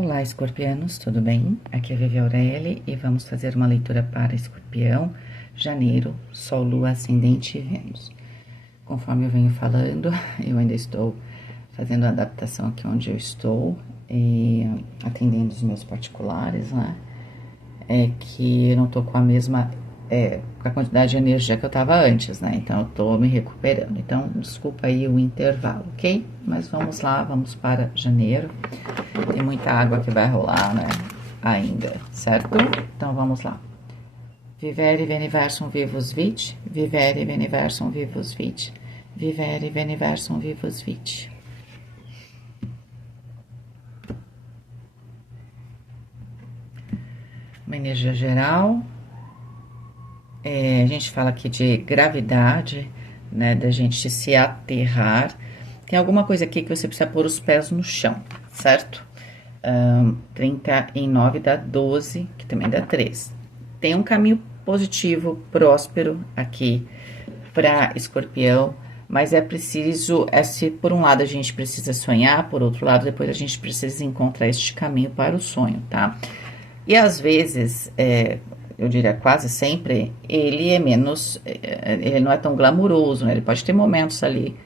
Olá, escorpianos, tudo bem? Aqui é a Vivi Aureli e vamos fazer uma leitura para Escorpião, janeiro, Sol, Lua, Ascendente e Vênus. Conforme eu venho falando, eu ainda estou fazendo a adaptação aqui onde eu estou e atendendo os meus particulares, né? É que eu não tô com a mesma, com a quantidade de energia que eu tava antes, né? Então eu tô me recuperando. Então, desculpa aí o intervalo, ok? Mas vamos lá, vamos para janeiro. Tem muita água que vai rolar, né? Ainda, certo? Então vamos lá. Vivere veniversum vivus vit, vivere veniversum vivus vit, vivere veniversum vivus vit. Uma energia geral. A gente fala aqui de gravidade, né? Da gente se aterrar. Tem alguma coisa aqui que você precisa pôr os pés no chão, certo? 39 dá 12, que também dá 3. Tem um caminho positivo, próspero aqui para Escorpião, mas é preciso, se por um lado a gente precisa sonhar, por outro lado depois a gente precisa encontrar este caminho para o sonho, tá? E às vezes, eu diria quase sempre, ele é menos, ele não é tão glamuroso, né? Ele pode ter momentos ali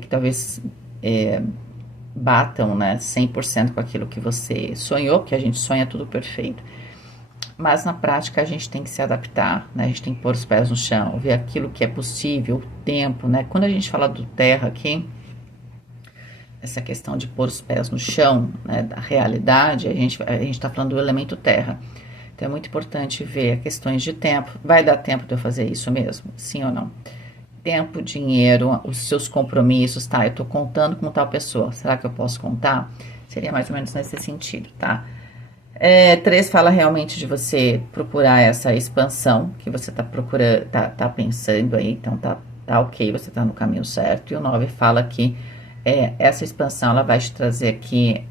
que talvez batam, né, 100% com aquilo que você sonhou, porque a gente sonha tudo perfeito. Mas na prática a gente tem que se adaptar, né? A gente tem que pôr os pés no chão, ver aquilo que é possível, o tempo, né? Quando a gente fala do terra aqui, essa questão de pôr os pés no chão, né, da realidade, a gente tá falando do elemento terra. Então é muito importante ver questões de tempo. Vai dar tempo de eu fazer isso mesmo? Sim ou não? Tempo, dinheiro, os seus compromissos, tá? Eu tô contando com tal pessoa, será que eu posso contar? Seria mais ou menos nesse sentido, tá? 3 fala realmente de você procurar essa expansão que você tá procurando, tá pensando aí, então tá ok, você tá no caminho certo. E o 9 fala que essa expansão, ela vai te trazer aqui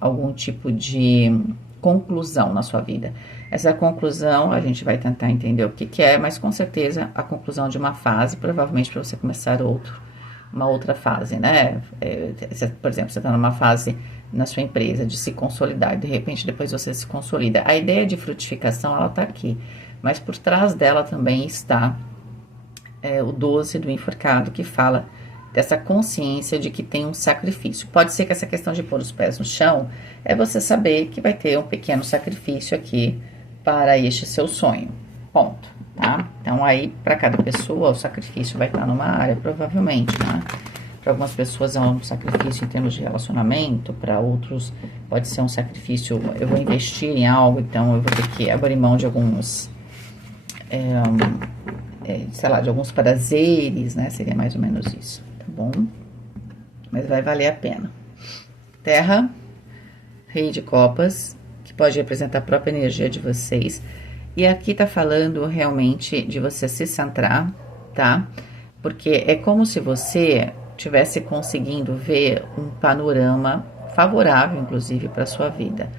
algum tipo de conclusão na sua vida. Essa conclusão, a gente vai tentar entender o que é, mas com certeza a conclusão de uma fase, provavelmente para você começar uma outra fase, né? Por exemplo, você está numa fase na sua empresa de se consolidar, de repente depois você se consolida. A ideia de frutificação, ela está aqui, mas por trás dela também está o 12 do enforcado, que fala dessa consciência de que tem um sacrifício. Pode ser que essa questão de pôr os pés no chão é você saber que vai ter um pequeno sacrifício aqui para este seu sonho. Ponto, tá? Então aí para cada pessoa o sacrifício vai estar numa área, provavelmente, né? Para algumas pessoas é um sacrifício em termos de relacionamento, para outros pode ser um sacrifício, eu vou investir em algo, então eu vou ter que abrir mão de alguns sei lá, de alguns prazeres, né? Seria mais ou menos isso, tá bom? Mas vai valer a pena. Terra, Rei de Copas, que pode representar a própria energia de vocês. E aqui tá falando realmente de você se centrar, tá? Porque é como se você tivesse conseguindo ver um panorama favorável, inclusive, para sua vida.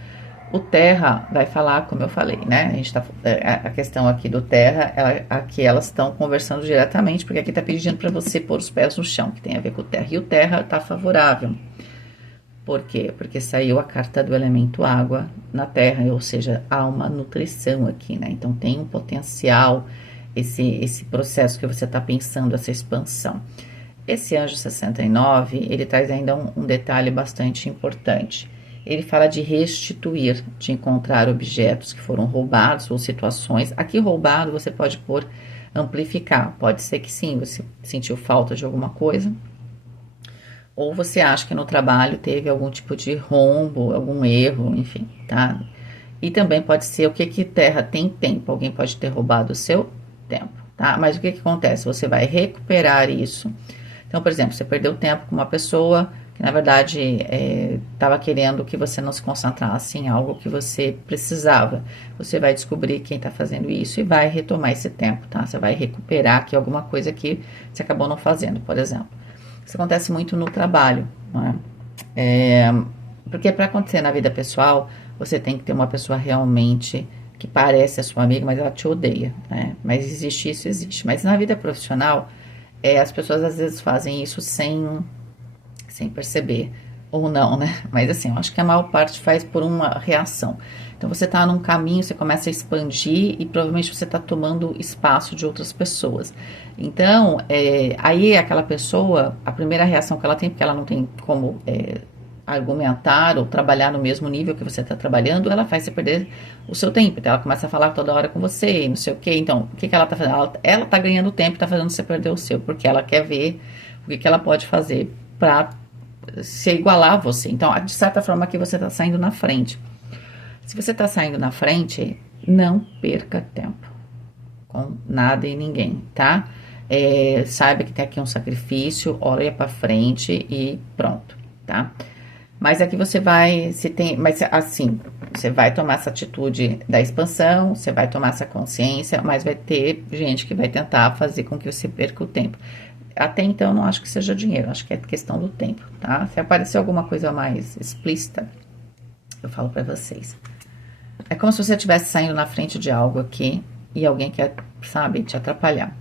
O Terra vai falar, como eu falei, né? A gente a questão aqui do Terra, aqui elas estão conversando diretamente, porque aqui tá pedindo para você pôr os pés no chão, que tem a ver com o Terra. E o Terra tá favorável. Por quê? Porque saiu a carta do elemento água na Terra, ou seja, há uma nutrição aqui, né? Então tem um potencial, esse processo que você está pensando, essa expansão. Esse anjo 69, ele traz ainda um detalhe bastante importante. Ele fala de restituir, de encontrar objetos que foram roubados ou situações. Aqui roubado você pode pôr amplificar. Pode ser que sim, você sentiu falta de alguma coisa. Ou você acha que no trabalho teve algum tipo de rombo, algum erro, enfim, tá? E também pode ser o que Terra tem tempo. Alguém pode ter roubado o seu tempo, tá? Mas o que acontece? Você vai recuperar isso. Então, por exemplo, você perdeu tempo com uma pessoa que, na verdade, estava querendo que você não se concentrasse em algo que você precisava. Você vai descobrir quem está fazendo isso e vai retomar esse tempo, tá? Você vai recuperar aqui alguma coisa que você acabou não fazendo, por exemplo. Isso acontece muito no trabalho, não é? Porque para acontecer na vida pessoal, você tem que ter uma pessoa realmente que parece a sua amiga, mas ela te odeia, né? Mas existe isso, existe. Mas na vida profissional, as pessoas às vezes fazem isso sem perceber. ou não, né? Mas assim, eu acho que a maior parte faz por uma reação. Então você tá num caminho, você começa a expandir e provavelmente você tá tomando espaço de outras pessoas. Então, aí aquela pessoa, a primeira reação que ela tem, porque ela não tem como argumentar ou trabalhar no mesmo nível que você está trabalhando, ela faz você perder o seu tempo. Então, ela começa a falar toda hora com você, não sei o quê. Então, o que que ela está fazendo? Ela está ganhando tempo e está fazendo você perder o seu, porque ela quer ver o que que ela pode fazer para se igualar a você. Então, de certa forma, aqui você está saindo na frente. Se você está saindo na frente, não perca tempo com nada e ninguém, tá? Saiba que tem aqui um sacrifício, olha para frente e pronto, tá? Mas aqui você vai, se tem, mas assim, você vai tomar essa atitude da expansão, você vai tomar essa consciência, mas vai ter gente que vai tentar fazer com que você perca o tempo. Até então, eu não acho que seja dinheiro, acho que é questão do tempo, tá? Se aparecer alguma coisa mais explícita, eu falo pra vocês. É como se você estivesse saindo na frente de algo aqui e alguém quer, sabe, te atrapalhar.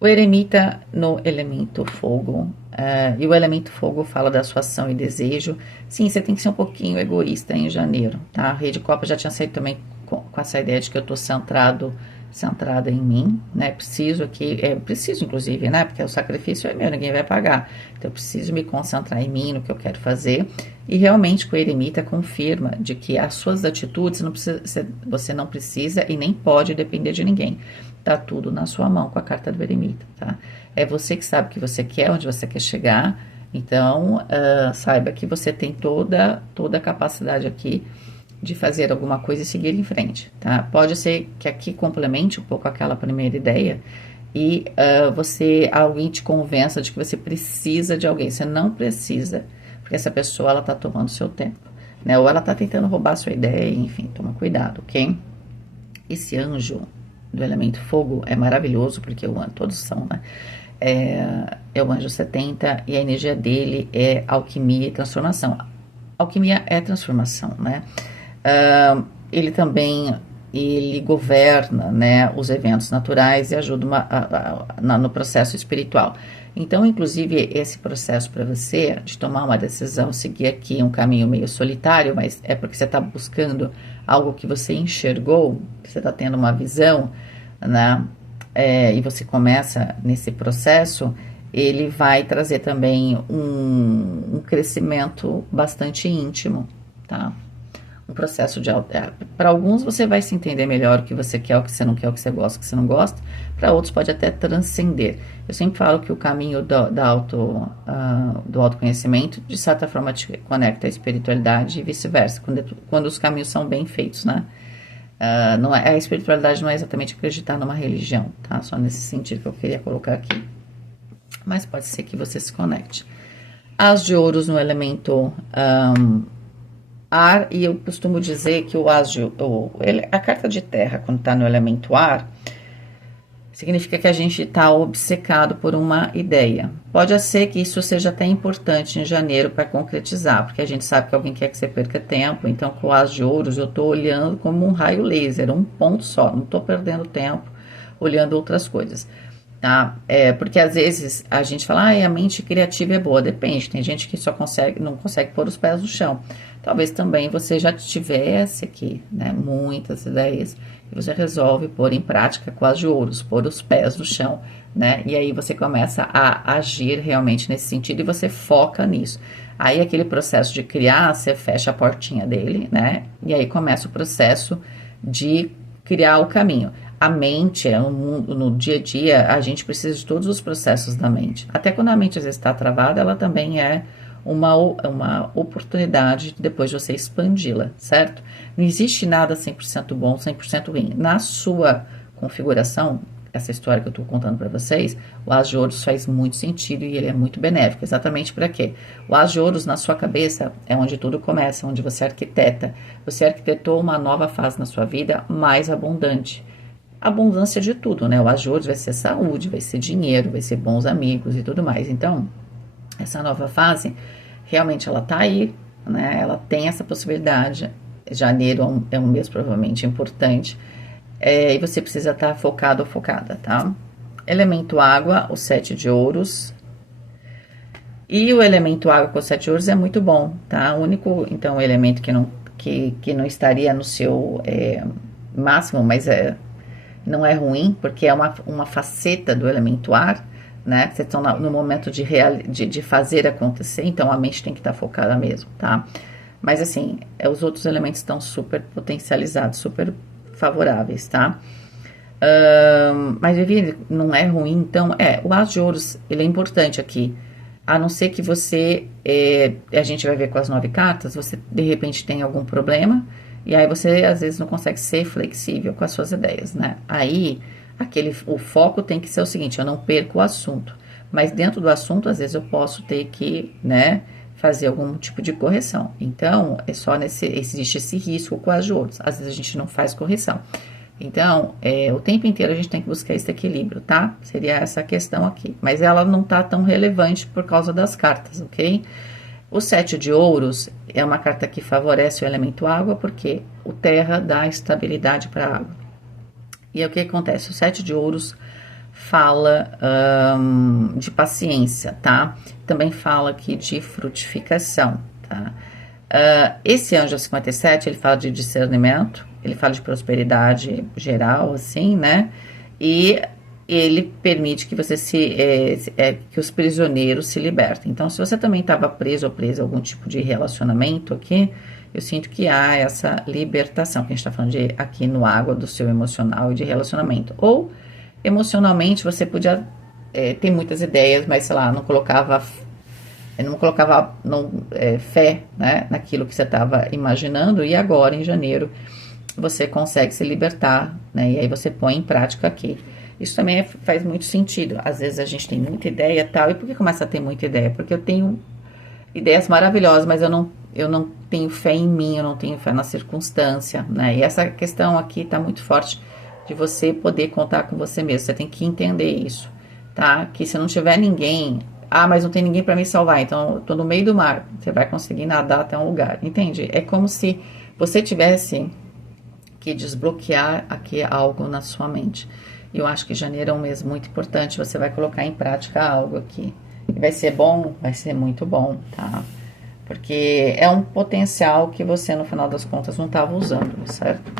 O eremita no elemento fogo, e o elemento fogo fala da sua ação e desejo. Sim, você tem que ser um pouquinho egoísta em janeiro, tá? A Rei de Copa já tinha saído também com essa ideia de que eu tô centrada em mim, né? Preciso aqui, preciso inclusive, né? Porque o sacrifício é meu, ninguém vai pagar. Então eu preciso me concentrar em mim, no que eu quero fazer. E realmente o eremita confirma de que as suas atitudes você não precisa e nem pode depender de ninguém. Tá tudo na sua mão com a carta do eremita, tá? É você que sabe o que você quer, onde você quer chegar. Então, saiba que você tem toda a capacidade aqui de fazer alguma coisa e seguir em frente, tá? Pode ser que aqui complemente um pouco aquela primeira ideia e alguém te convença de que você precisa de alguém. Você não precisa, porque essa pessoa, ela tá tomando seu tempo, né? Ou ela tá tentando roubar sua ideia, enfim, toma cuidado, ok? Esse anjo do elemento fogo é maravilhoso, porque todos são, né? É o anjo 70 e a energia dele é alquimia e transformação. Alquimia é transformação, né? Ele também governa, né, os eventos naturais e ajuda no processo espiritual. Então, inclusive, esse processo para você de tomar uma decisão, seguir aqui um caminho meio solitário, mas é porque você está buscando algo que você enxergou, que você está tendo uma visão, né? E você começa nesse processo, ele vai trazer também um crescimento bastante íntimo, tá? Um processo de para alguns você vai se entender melhor o que você quer, o que você não quer, o que você gosta, o que você não gosta. Para outros pode até transcender. Eu sempre falo que o caminho do autoconhecimento, de certa forma, te conecta à espiritualidade e vice-versa, quando os caminhos são bem feitos, né? A espiritualidade não é exatamente acreditar numa religião, tá? Só nesse sentido que eu queria colocar aqui. Mas pode ser que você se conecte. As de ouros no elemento ar, e eu costumo dizer que a carta de terra, quando está no elemento ar, significa que a gente está obcecado por uma ideia. Pode ser que isso seja até importante em janeiro para concretizar, porque a gente sabe que alguém quer que você perca tempo, então com o as de ouros eu estou olhando como um raio laser, um ponto só, não estou perdendo tempo olhando outras coisas. Tá? Porque às vezes a gente fala, a mente criativa é boa, depende, tem gente que não consegue pôr os pés no chão. Talvez também você já tivesse aqui, né, muitas ideias, e você resolve pôr em prática com as de ouros, pôr os pés no chão, né, e aí você começa a agir realmente nesse sentido e você foca nisso. Aí aquele processo de criar, você fecha a portinha dele, né, e aí começa o processo de criar o caminho. A mente, no dia a dia, a gente precisa de todos os processos da mente. Até quando a mente às vezes está travada, ela também é uma oportunidade de depois você expandi-la, certo? Não existe nada 100% bom, 100% ruim. Na sua configuração, essa história que eu estou contando para vocês, o as de ouros faz muito sentido e ele é muito benéfico. Exatamente para quê? O as de ouros na sua cabeça é onde tudo começa, onde você arquiteta. Você arquitetou uma nova fase na sua vida mais abundante. Abundância de tudo, né? O as de ouros vai ser saúde, vai ser dinheiro, vai ser bons amigos e tudo mais. Então, essa nova fase, realmente ela tá aí, né? Ela tem essa possibilidade. Janeiro é um mês provavelmente importante. E você precisa estar focado ou focada, tá? Elemento água, o 7 de ouros. E o elemento água com 7 ouros é muito bom, tá? O único, então, elemento que não estaria no seu máximo, mas não é ruim, porque é uma faceta do elemento ar, né? Vocês estão no momento de fazer acontecer, então a mente tem que estar focada mesmo, tá? Mas assim, os outros elementos estão super potencializados, super favoráveis, tá? Mas Vivi, não é ruim, então o as de ouros, ele é importante aqui. A não ser que você, a gente vai ver com as 9 cartas, você de repente tem algum problema, e aí você às vezes não consegue ser flexível com as suas ideias, né? Aí, o foco tem que ser o seguinte, eu não perco o assunto, mas dentro do assunto, às vezes eu posso ter que, né, fazer algum tipo de correção. Então, é só existe esse risco com as de ouros, às vezes a gente não faz correção. Então, o tempo inteiro a gente tem que buscar esse equilíbrio, tá? Seria essa questão aqui. Mas ela não tá tão relevante por causa das cartas, ok? O 7 de ouros é uma carta que favorece o elemento água, porque o terra dá estabilidade para a água. E aí, o que acontece? O 7 de ouros fala de paciência, tá? Também fala aqui de frutificação, tá? Esse anjo 57, ele fala de discernimento, ele fala de prosperidade geral, assim, né? E ele permite que você que os prisioneiros se libertem. Então, se você também estava preso ou presa a algum tipo de relacionamento aqui, eu sinto que há essa libertação, que a gente está falando de aqui no água do seu emocional e de relacionamento. Ou, emocionalmente, você podia ter muitas ideias, mas, sei lá, não colocava fé, né, naquilo que você estava imaginando, e agora, em janeiro, você consegue se libertar, né, e aí você põe em prática aqui. Isso também faz muito sentido. Às vezes a gente tem muita ideia e tal, e por que começa a ter muita ideia? Porque eu tenho ideias maravilhosas, mas eu não tenho fé em mim, eu não tenho fé na circunstância, né, e essa questão aqui está muito forte, de você poder contar com você mesmo, você tem que entender isso, tá, que se não tiver ninguém... mas não tem ninguém para me salvar, então eu tô no meio do mar. Você vai conseguir nadar até um lugar, entende? É como se você tivesse que desbloquear aqui algo na sua mente. E eu acho que janeiro é um mês muito importante, você vai colocar em prática algo aqui. E vai ser bom? Vai ser muito bom, tá? Porque é um potencial que você, no final das contas, não estava usando, certo?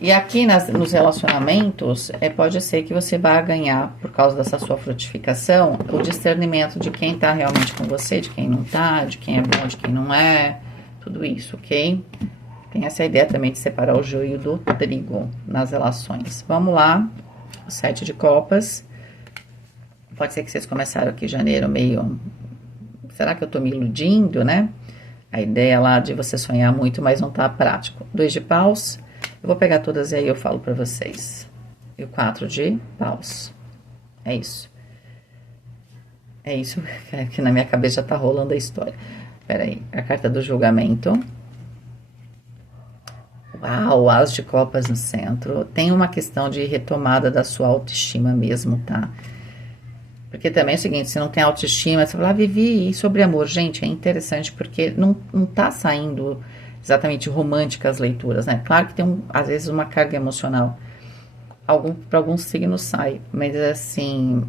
E aqui nos relacionamentos, pode ser que você vá ganhar, por causa dessa sua frutificação, o discernimento de quem tá realmente com você, de quem não tá, de quem é bom, de quem não é, tudo isso, ok? Tem essa ideia também de separar o joio do trigo nas relações. Vamos lá, o 7 de copas. Pode ser que vocês começaram aqui em janeiro meio... Será que eu tô me iludindo, né? A ideia lá de você sonhar muito, mas não tá prático. 2 de paus. Eu vou pegar todas e aí eu falo pra vocês. E o 4 de paus. É isso. É isso que na minha cabeça já tá rolando a história. Pera aí. A carta do julgamento. Uau, as de copas no centro. Tem uma questão de retomada da sua autoestima mesmo, tá? Porque também é o seguinte, se não tem autoestima, você fala, Vivi, e sobre amor? Gente, é interessante porque não tá saindo... exatamente românticas as leituras, né? Claro que tem, às vezes, uma carga emocional. Para alguns signos sai, mas assim,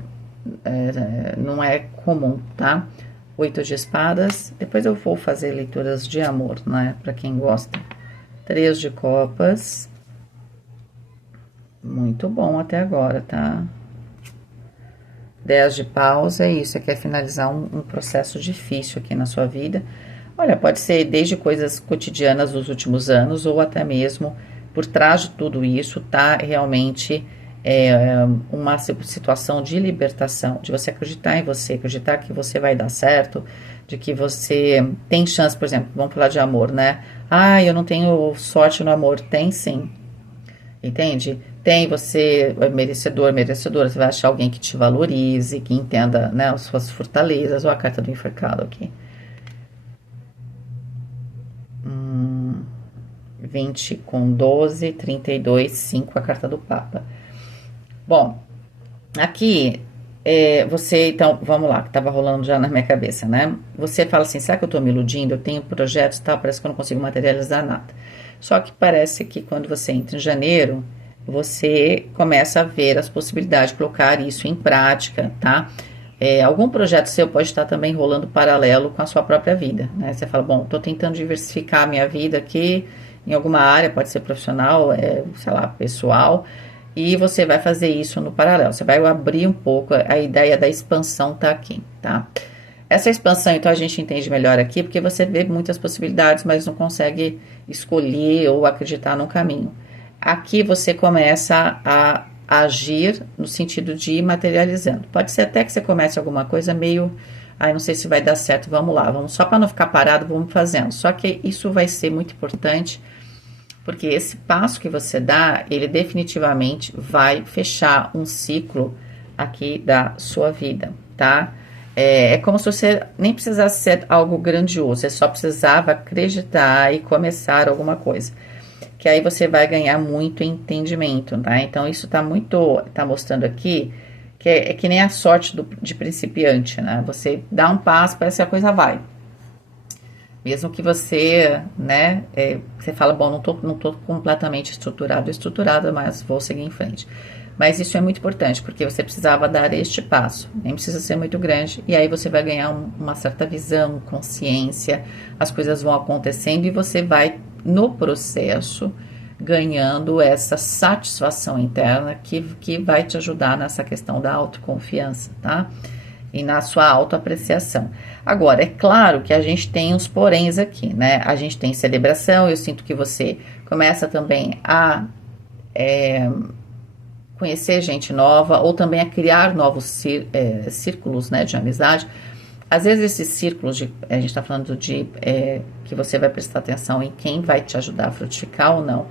não é comum, tá? 8 de espadas, depois eu vou fazer leituras de amor, né? Para quem gosta. 3 de copas. Muito bom até agora, tá? 10 de paus, é isso, você quer finalizar um processo difícil aqui na sua vida. Olha, pode ser desde coisas cotidianas dos últimos anos ou até mesmo por trás de tudo isso tá realmente uma situação de libertação, de você acreditar em você, acreditar que você vai dar certo, de que você tem chance, por exemplo, vamos falar de amor, né? Eu não tenho sorte no amor. Tem sim, entende? Tem, você é merecedor, merecedora, você vai achar alguém que te valorize, que entenda, né, as suas fortalezas. Ou a carta do enforcado aqui. 20 com 12, 32, 5, a carta do Papa. Bom, aqui, você, então, vamos lá, que tava rolando já na minha cabeça, né? Você fala assim, será que eu tô me iludindo? Eu tenho projetos e tal, parece que eu não consigo materializar nada. Só que parece que quando você entra em janeiro, você começa a ver as possibilidades de colocar isso em prática, tá? Algum projeto seu pode estar também rolando paralelo com a sua própria vida, né? Você fala, bom, estou tentando diversificar a minha vida aqui em alguma área, pode ser profissional, sei lá, pessoal, e você vai fazer isso no paralelo. Você vai abrir um pouco, a ideia da expansão tá aqui, tá? Essa expansão, então, a gente entende melhor aqui, porque você vê muitas possibilidades, mas não consegue escolher ou acreditar num caminho. Aqui você começa a agir no sentido de ir materializando. Pode ser até que você comece alguma coisa meio, não sei se vai dar certo, vamos lá, vamos só para não ficar parado, vamos fazendo. Só que isso vai ser muito importante, porque esse passo que você dá, ele definitivamente vai fechar um ciclo aqui da sua vida, tá? É como se você nem precisasse ser algo grandioso, você só precisava acreditar e começar alguma coisa. Que aí você vai ganhar muito entendimento, tá? Então, isso tá mostrando aqui que é que nem a sorte de principiante, né? Você dá um passo, parece que a coisa vai. Mesmo que você, né, você fala, bom, não tô completamente estruturada, mas vou seguir em frente. Mas isso é muito importante, porque você precisava dar este passo, nem precisa ser muito grande, e aí você vai ganhar uma certa visão, consciência, as coisas vão acontecendo e você vai, no processo, ganhando essa satisfação interna que vai te ajudar nessa questão da autoconfiança, tá? E na sua autoapreciação. Agora, é claro que a gente tem uns poréns aqui, né? A gente tem celebração, eu sinto que você começa também a conhecer gente nova, ou também a criar novos círculos, né, de amizade. Às vezes esses círculos, a gente está falando de que você vai prestar atenção em quem vai te ajudar a frutificar ou não,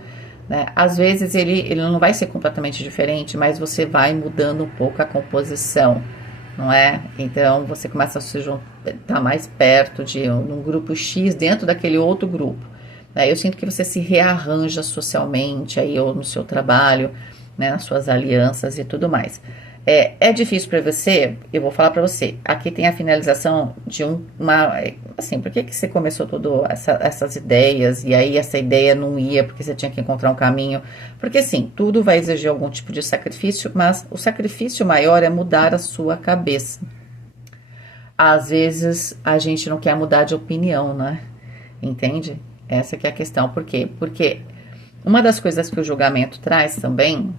né? Às vezes ele não vai ser completamente diferente, mas você vai mudando um pouco a composição, não é? Então você começa a se estar mais perto de um grupo X dentro daquele outro grupo, né? Eu sinto que você se rearranja socialmente aí, ou no seu trabalho, né, nas suas alianças e tudo mais. É difícil para você? Eu vou falar para você. Aqui tem a finalização de assim, por que você começou essas ideias e aí essa ideia não ia porque você tinha que encontrar um caminho? Porque sim, tudo vai exigir algum tipo de sacrifício, mas o sacrifício maior é mudar a sua cabeça. Às vezes a gente não quer mudar de opinião, né? Entende? Essa que é a questão. Por quê? Porque uma das coisas que o julgamento traz também,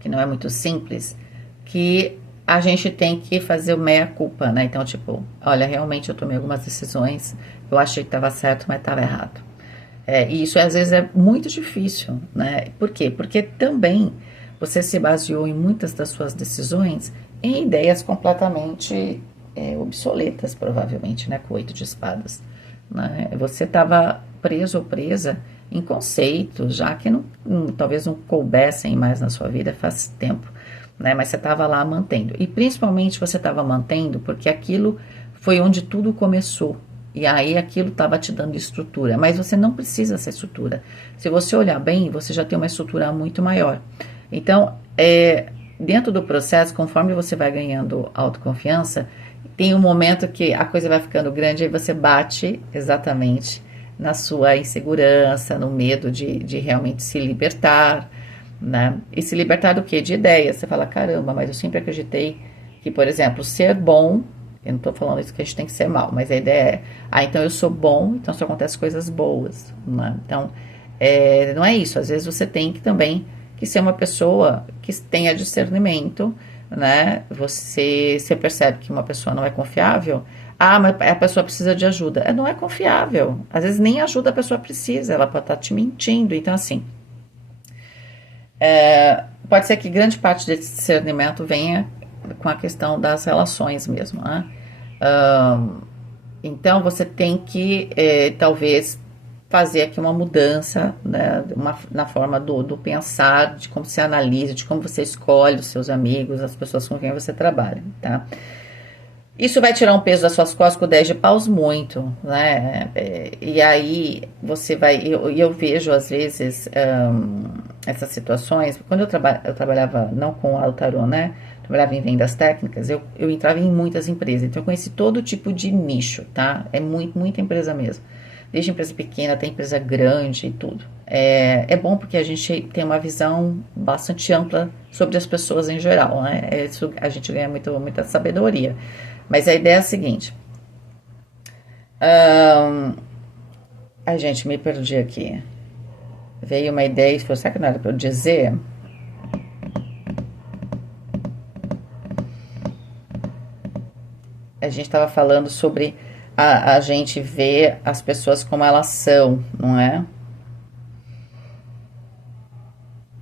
que não é muito simples, que a gente tem que fazer o meia-culpa, né? Então, tipo, olha, realmente eu tomei algumas decisões, eu achei que estava certo, mas estava errado. E isso às vezes é muito difícil, né? Por quê? Porque também você se baseou em muitas das suas decisões em ideias completamente obsoletas, provavelmente, né? Com 8 de espadas, né? Você estava preso ou presa em conceitos, já que talvez não coubessem mais na sua vida faz tempo, né? Mas você estava lá mantendo. E principalmente você estava mantendo porque aquilo foi onde tudo começou. E aí aquilo estava te dando estrutura. Mas você não precisa essa estrutura. Se você olhar bem, você já tem uma estrutura muito maior. Então, dentro do processo, conforme você vai ganhando autoconfiança, tem um momento que a coisa vai ficando grande e você bate exatamente na sua insegurança, no medo de realmente se libertar, né? E se libertar do quê? De ideias. Você fala, caramba, mas eu sempre acreditei que, por exemplo, ser bom, eu não estou falando isso que a gente tem que ser mal, mas a ideia então eu sou bom, então só acontecem coisas boas, né? Então, não é isso. Às vezes você tem que também que ser uma pessoa que tenha discernimento, né? Você percebe que uma pessoa não é confiável, mas a pessoa precisa de ajuda. Não é confiável. Às vezes nem ajuda a pessoa precisa, ela pode estar te mentindo. Então, assim, pode ser que grande parte desse discernimento venha com a questão das relações mesmo, né? Então, você tem que, talvez, fazer aqui uma mudança, né, na forma do pensar, de como você analisa, de como você escolhe os seus amigos, as pessoas com quem você trabalha, tá? Isso vai tirar um peso das suas costas com o 10 de paus muito, né? E aí você vai... Eu vejo, às vezes, essas situações... Quando eu trabalhava, não com o tarô, né? Trabalhava em vendas técnicas, eu entrava em muitas empresas. Então, eu conheci todo tipo de nicho, tá? É muita empresa mesmo. desde empresa pequena até empresa grande e tudo. É bom porque a gente tem uma visão bastante ampla sobre as pessoas em geral, né? Isso, a gente ganha muita sabedoria. Mas a ideia é a seguinte. Ai, gente, me perdi aqui. Veio uma ideia e falou, será que não era para eu dizer? A gente estava falando sobre a gente ver as pessoas como elas são, não é?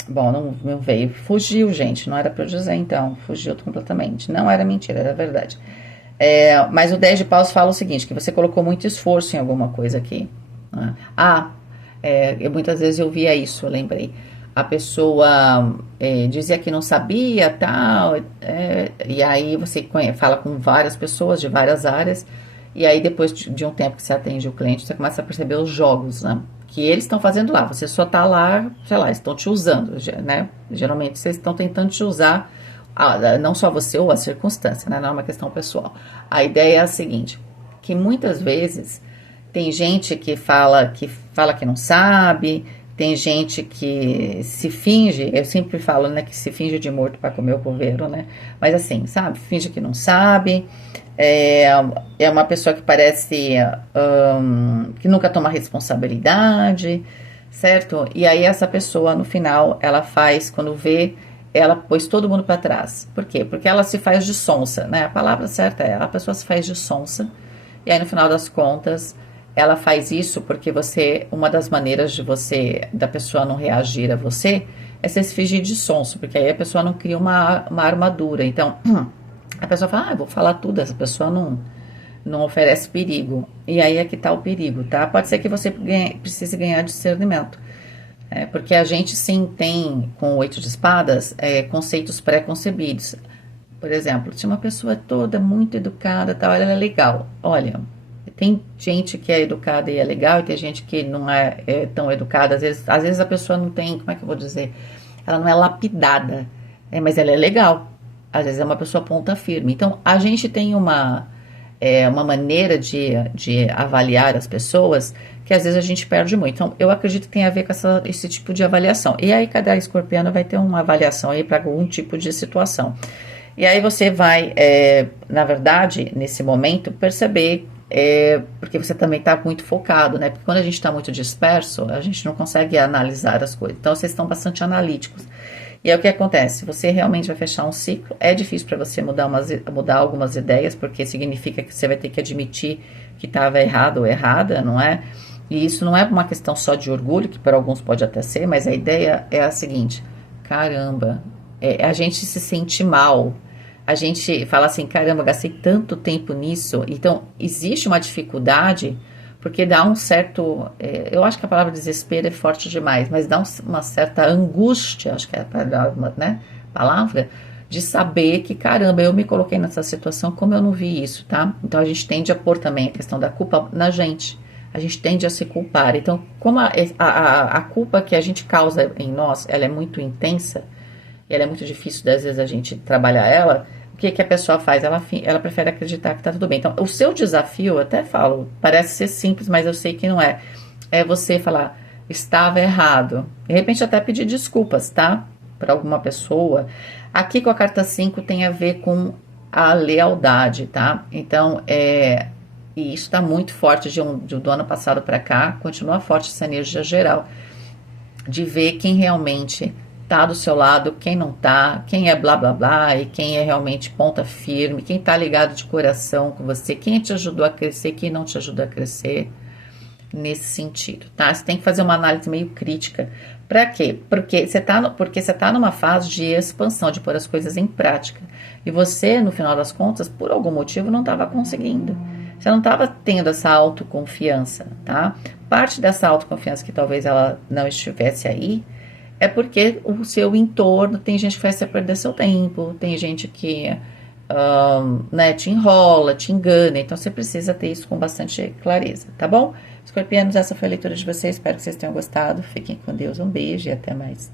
Bom, não veio. Fugiu, gente. Não era pra eu dizer, então. Fugiu completamente. Não era mentira, era verdade. Mas o 10 de paus fala o seguinte, que você colocou muito esforço em alguma coisa aqui. Né? Muitas vezes eu via isso, eu lembrei. A pessoa dizia que não sabia, tal, e aí você fala com várias pessoas de várias áreas, e aí depois de um tempo que você atende o cliente, você começa a perceber os jogos, né? Que eles estão fazendo lá, você só tá lá, sei lá, estão te usando, né? Geralmente vocês estão tentando te usar, não só você ou a circunstância, né? Não é uma questão pessoal. A ideia é a seguinte, que muitas vezes tem gente que fala que não sabe, tem gente que se finge, eu sempre falo, né, que se finge de morto para comer o coveiro, né? Mas assim, sabe, finge que não sabe, é uma pessoa que parece que nunca toma responsabilidade, certo? E aí essa pessoa, no final, ela faz, quando vê, ela pôs todo mundo para trás. Por quê? Porque ela se faz de sonsa, né? A palavra certa é, a pessoa se faz de sonsa, e aí no final das contas, ela faz isso porque uma das maneiras da pessoa não reagir a você, é você se fingir de sonso, porque aí a pessoa não cria uma armadura. Então, a pessoa fala, vou falar tudo, essa pessoa não oferece perigo. E aí é que tá o perigo, tá? Pode ser que você precise ganhar discernimento. Porque a gente sim tem, com o 8 de espadas, conceitos pré-concebidos. Por exemplo, se uma pessoa toda muito educada, tal, ela é legal. Olha, tem gente que é educada e é legal, e tem gente que não é tão educada. Às vezes a pessoa não tem, como é que eu vou dizer? Ela não é lapidada, mas ela é legal. Às vezes é uma pessoa ponta firme. Então, a gente tem uma maneira de avaliar as pessoas que às vezes a gente perde muito. Então, eu acredito que tem a ver com esse tipo de avaliação. E aí, cada escorpiano vai ter uma avaliação aí para algum tipo de situação. E aí você vai, na verdade, nesse momento, perceber, porque você também está muito focado, né? Porque quando a gente está muito disperso, a gente não consegue analisar as coisas. Então, vocês estão bastante analíticos. E aí o que acontece? Você realmente vai fechar um ciclo. É difícil para você mudar algumas ideias, porque significa que você vai ter que admitir que estava errado ou errada, não é? E isso não é uma questão só de orgulho, que para alguns pode até ser, mas a ideia é a seguinte: caramba, a gente se sente mal. A gente fala assim, caramba, gastei tanto tempo nisso. Então, existe uma dificuldade, porque dá um certo... eu acho que a palavra desespero é forte demais, mas dá uma certa angústia, acho que é a palavra, né? Palavra, de saber que, caramba, eu me coloquei nessa situação, como eu não vi isso, tá? Então, a gente tende a pôr também a questão da culpa na gente. A gente tende a se culpar. Então, como a culpa que a gente causa em nós, ela é muito intensa, e ela é muito difícil, às vezes, a gente trabalhar ela. O que a pessoa faz? Ela prefere acreditar que tá tudo bem. Então, o seu desafio, eu até falo, parece ser simples, mas eu sei que não é. É você falar, estava errado. De repente, até pedir desculpas, tá? Para alguma pessoa. Aqui com a carta 5 tem a ver com a lealdade, tá? Então, e isso tá muito forte do ano passado para cá, continua forte essa energia geral. De ver quem realmente tá do seu lado, quem não tá, quem é blá blá blá e quem é realmente ponta firme, quem tá ligado de coração com você, quem te ajudou a crescer, quem não te ajudou a crescer, nesse sentido, tá? Você tem que fazer uma análise meio crítica. Pra quê? Porque você tá numa fase de expansão, de pôr as coisas em prática. E você, no final das contas, por algum motivo, não estava conseguindo. Você não estava tendo essa autoconfiança, tá? Parte dessa autoconfiança que talvez ela não estivesse aí, é porque o seu entorno, tem gente que faz você perder seu tempo, tem gente que né, te enrola, te engana, então você precisa ter isso com bastante clareza, tá bom? Escorpianos, essa foi a leitura de vocês, espero que vocês tenham gostado, fiquem com Deus, um beijo e até mais.